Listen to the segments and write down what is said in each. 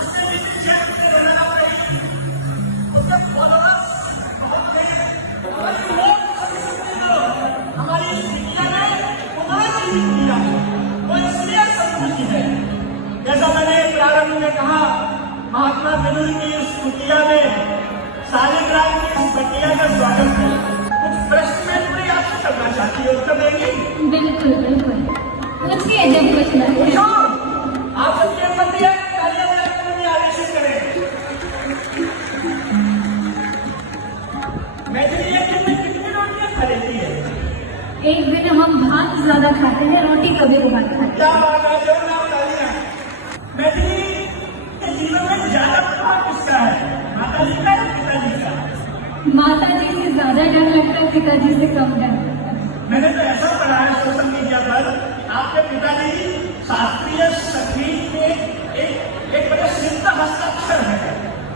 उसने भी पीछे अपने बनाना पड़ी, उसके फॉलोअर्स बहुत थे, हमारी वोट हमारी इस मीडिया में उन्होंने नहीं किया, वो इसलिए सब कुछ है। जैसा मैंने प्रारंभ में कहा, महात्मा गांधी की इस कुटिया में शालिग्राम की इस बटिया का स्वागत है। कुछ प्रश्न मैं पूरी आपसे करना चाहती हूँ, उत्तर देंगी? बिल्कुल बिल्कुल, पूछिए जब कुछ लगे। आप सबके प्रति तालियां बजाकर मुझे आदेशित करें। मैथिली एक दिन में कितनी रोटियां खा लेती है? एक दिन हम भात ज्यादा खाते हैं, रोटी कभी कभार खाते हैं। क्या बात है, जरूर आप तालियां। मैथिली के जीवन में ज्यादा प्रभाव किसका है, माता जी का या पिताजी का? माता जी से ज्यादा डर लगता है, पिताजी से कम डर लगता है। मैंने तो ऐसा पढ़ा है सोशल मीडिया पर, आपके पिताजी शास्त्रीय संगीत के एक बड़े सिद्ध हस्ताक्षर है।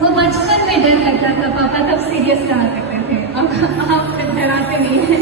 वो बचपन में डर लगता था, पापा तब सीरियस कहा करते थे, अब आप डराते नहीं है।